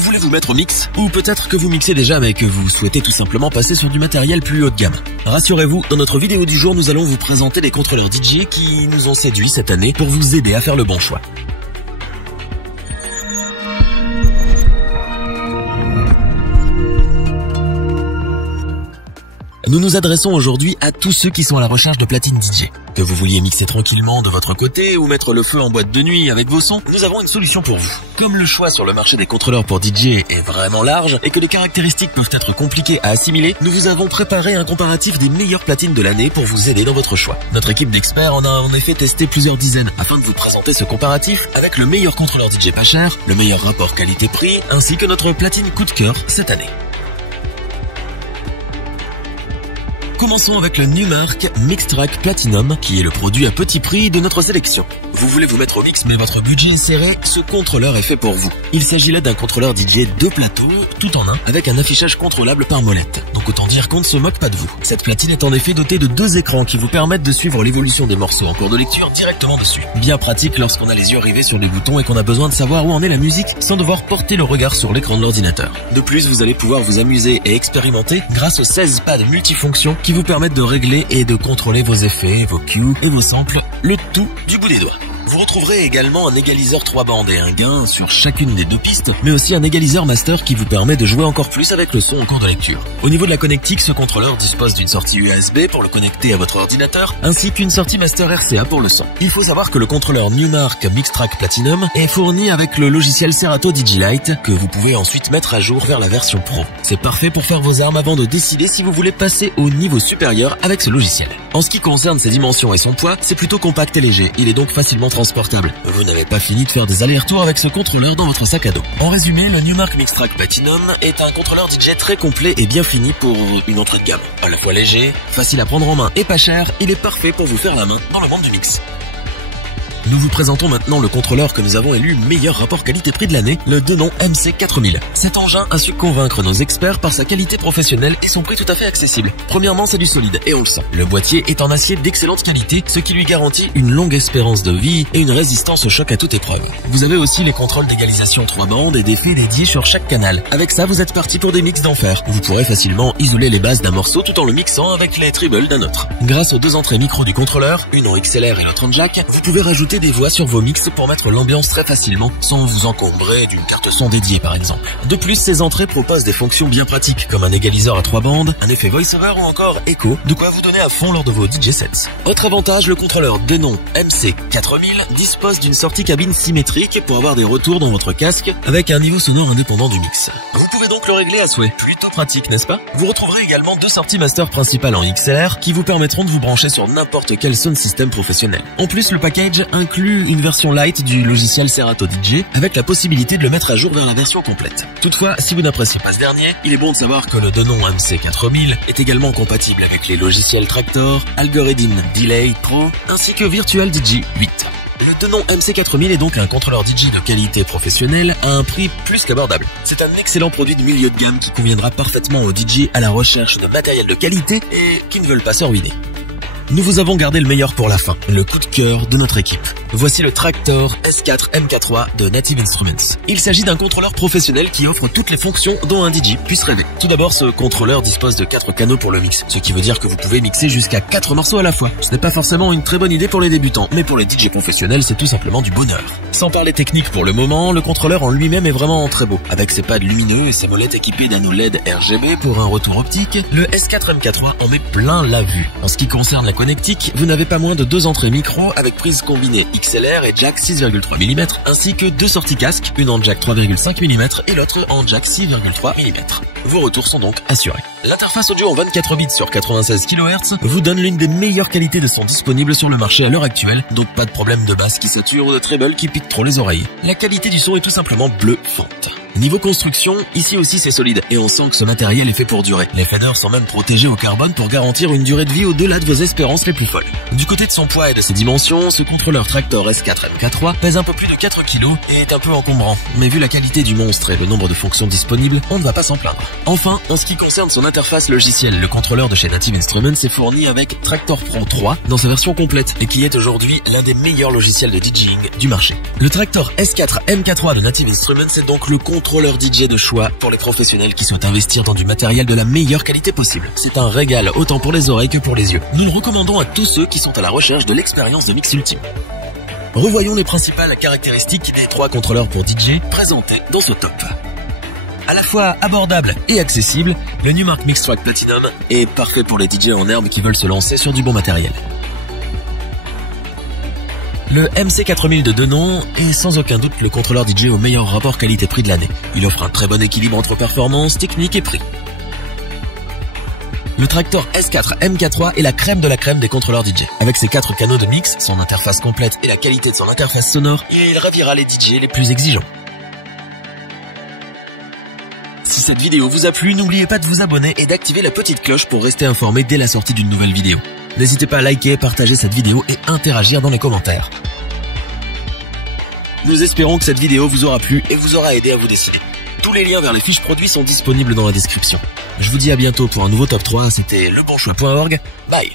Vous voulez vous mettre au mix? Ou peut-être que vous mixez déjà mais que vous souhaitez tout simplement passer sur du matériel plus haut de gamme. Rassurez-vous, dans notre vidéo du jour, nous allons vous présenter les contrôleurs DJ qui nous ont séduits cette année pour vous aider à faire le bon choix. Nous nous adressons aujourd'hui à tous ceux qui sont à la recherche de platines DJ. Que vous vouliez mixer tranquillement de votre côté ou mettre le feu en boîte de nuit avec vos sons, nous avons une solution pour vous. Comme le choix sur le marché des contrôleurs pour DJ est vraiment large et que les caractéristiques peuvent être compliquées à assimiler, nous vous avons préparé un comparatif des meilleures platines de l'année pour vous aider dans votre choix. Notre équipe d'experts en a en effet testé plusieurs dizaines afin de vous présenter ce comparatif avec le meilleur contrôleur DJ pas cher, le meilleur rapport qualité-prix ainsi que notre platine coup de cœur cette année. Commençons avec le Numark Mixtrack Platinum, qui est le produit à petit prix de notre sélection. Vous voulez vous mettre au mix mais votre budget est serré, ce contrôleur est fait pour vous. Il s'agit là d'un contrôleur DJ 2 plateaux, tout en un, avec un affichage contrôlable par molette. Donc autant dire qu'on ne se moque pas de vous. Cette platine est en effet dotée de 2 écrans qui vous permettent de suivre l'évolution des morceaux en cours de lecture directement dessus. Bien pratique lorsqu'on a les yeux rivés sur des boutons et qu'on a besoin de savoir où en est la musique sans devoir porter le regard sur l'écran de l'ordinateur. De plus, vous allez pouvoir vous amuser et expérimenter grâce aux 16 pads multifonctions qui vous permettent de régler et de contrôler vos effets, vos cues et vos samples, le tout du bout des doigts. Vous retrouverez également un égaliseur 3 bandes et un gain sur chacune des 2 pistes, mais aussi un égaliseur master qui vous permet de jouer encore plus avec le son en cours de lecture. Au niveau de la connectique, ce contrôleur dispose d'une sortie USB pour le connecter à votre ordinateur, ainsi qu'une sortie master RCA pour le son. Il faut savoir que le contrôleur Numark Mixtrack Platinum est fourni avec le logiciel Serato DJ Lite, que vous pouvez ensuite mettre à jour vers la version Pro. C'est parfait pour faire vos armes avant de décider si vous voulez passer au niveau supérieur avec ce logiciel. En ce qui concerne ses dimensions et son poids, c'est plutôt compact et léger, il est donc facilement transportable. Vous n'avez pas fini de faire des allers-retours avec ce contrôleur dans votre sac à dos. En résumé, le Numark Mixtrack Platinum est un contrôleur DJ très complet et bien fini pour une entrée de gamme. À la fois léger, facile à prendre en main et pas cher, il est parfait pour vous faire la main dans le monde du mix. Nous vous présentons maintenant le contrôleur que nous avons élu meilleur rapport qualité-prix de l'année, le Denon MC4000. Cet engin a su convaincre nos experts par sa qualité professionnelle et son prix tout à fait accessible. Premièrement, c'est du solide et on le sent. Le boîtier est en acier d'excellente qualité, ce qui lui garantit une longue espérance de vie et une résistance au choc à toute épreuve. Vous avez aussi les contrôles d'égalisation 3 bandes et d'effets dédiés sur chaque canal. Avec ça, vous êtes parti pour des mix d'enfer. Vous pourrez facilement isoler les basses d'un morceau tout en le mixant avec les trebles d'un autre. Grâce aux 2 entrées micro du contrôleur, une en XLR et l'autre en jack, vous pouvez rajouter des voix sur vos mix pour mettre l'ambiance très facilement sans vous encombrer d'une carte son dédiée par exemple. De plus, ces entrées proposent des fonctions bien pratiques comme un égaliseur à 3 bandes, un effet voice-over ou encore écho, de quoi vous donner à fond lors de vos DJ sets. Autre avantage, le contrôleur Denon MC4000 dispose d'une sortie cabine symétrique pour avoir des retours dans votre casque avec un niveau sonore indépendant du mix. Vous pouvez donc le régler à souhait. Plutôt pratique, n'est-ce pas? Vous retrouverez également 2 sorties master principales en XLR qui vous permettront de vous brancher sur n'importe quel sound system professionnel. En plus, le package inclut une version light du logiciel Serato DJ avec la possibilité de le mettre à jour vers la version complète. Toutefois, si vous n'appréciez pas ce dernier, il est bon de savoir que le Denon MC4000 est également compatible avec les logiciels Traktor, Algoriddim Delay Pro ainsi que Virtual DJ 8. Le Denon MC4000 est donc un contrôleur DJ de qualité professionnelle à un prix plus qu'abordable. C'est un excellent produit de milieu de gamme qui conviendra parfaitement aux DJ à la recherche de matériel de qualité et qui ne veulent pas se ruiner. Nous vous avons gardé le meilleur pour la fin, le coup de cœur de notre équipe. Voici le Traktor S4 MK3 de Native Instruments. Il s'agit d'un contrôleur professionnel qui offre toutes les fonctions dont un DJ puisse rêver. Tout d'abord, ce contrôleur dispose de 4 canaux pour le mix, ce qui veut dire que vous pouvez mixer jusqu'à 4 morceaux à la fois. Ce n'est pas forcément une très bonne idée pour les débutants, mais pour les DJ professionnels, c'est tout simplement du bonheur. Sans parler technique pour le moment, le contrôleur en lui-même est vraiment très beau. Avec ses pads lumineux et ses molettes équipées d'anneaux LED RGB pour un retour optique, le S4 MK3 en met plein la vue. En ce qui concerne la connectique, vous n'avez pas moins de 2 entrées micro avec prise combinée XLR et jack 6,3 mm, ainsi que 2 sorties casque, une en jack 3,5 mm et l'autre en jack 6,3 mm. Vos retours sont donc assurés. L'interface audio en 24 bits sur 96 kHz vous donne l'une des meilleures qualités de son disponibles sur le marché à l'heure actuelle, donc pas de problème de basse qui sature ou de treble qui pique trop les oreilles. La qualité du son est tout simplement bluffante. Niveau construction, ici aussi c'est solide et on sent que ce matériel est fait pour durer. Les faders sont même protégés au carbone pour garantir une durée de vie au-delà de vos espérances les plus folles. Du côté de son poids et de ses dimensions, ce contrôleur Traktor S4 MK3 pèse un peu plus de 4 kg et est un peu encombrant. Mais vu la qualité du monstre et le nombre de fonctions disponibles, on ne va pas s'en plaindre. Enfin, en ce qui concerne son interface logicielle, le contrôleur de chez Native Instruments est fourni avec Traktor Pro 3 dans sa version complète et qui est aujourd'hui l'un des meilleurs logiciels de DJing du marché. Le Traktor S4 MK3 de Native Instruments est donc le contrôleur DJ de choix pour les professionnels qui souhaitent investir dans du matériel de la meilleure qualité possible. C'est un régal autant pour les oreilles que pour les yeux. Nous le recommandons à tous ceux qui sont à la recherche de l'expérience de mix ultime. Revoyons les principales caractéristiques des 3 contrôleurs pour DJ présentés dans ce top. À la fois abordable et accessible, le Numark Mixtrack Platinum est parfait pour les DJ en herbe qui veulent se lancer sur du bon matériel. Le MC4000 de Denon est sans aucun doute le contrôleur DJ au meilleur rapport qualité-prix de l'année. Il offre un très bon équilibre entre performance, technique et prix. Le Traktor S4 MK3 est la crème de la crème des contrôleurs DJ. Avec ses 4 canaux de mix, son interface complète et la qualité de son interface sonore, il ravira les DJ les plus exigeants. Si cette vidéo vous a plu, n'oubliez pas de vous abonner et d'activer la petite cloche pour rester informé dès la sortie d'une nouvelle vidéo. N'hésitez pas à liker, partager cette vidéo et interagir dans les commentaires. Nous espérons que cette vidéo vous aura plu et vous aura aidé à vous décider. Tous les liens vers les fiches produits sont disponibles dans la description. Je vous dis à bientôt pour un nouveau top 3, c'était lebonchoix.org. Bye.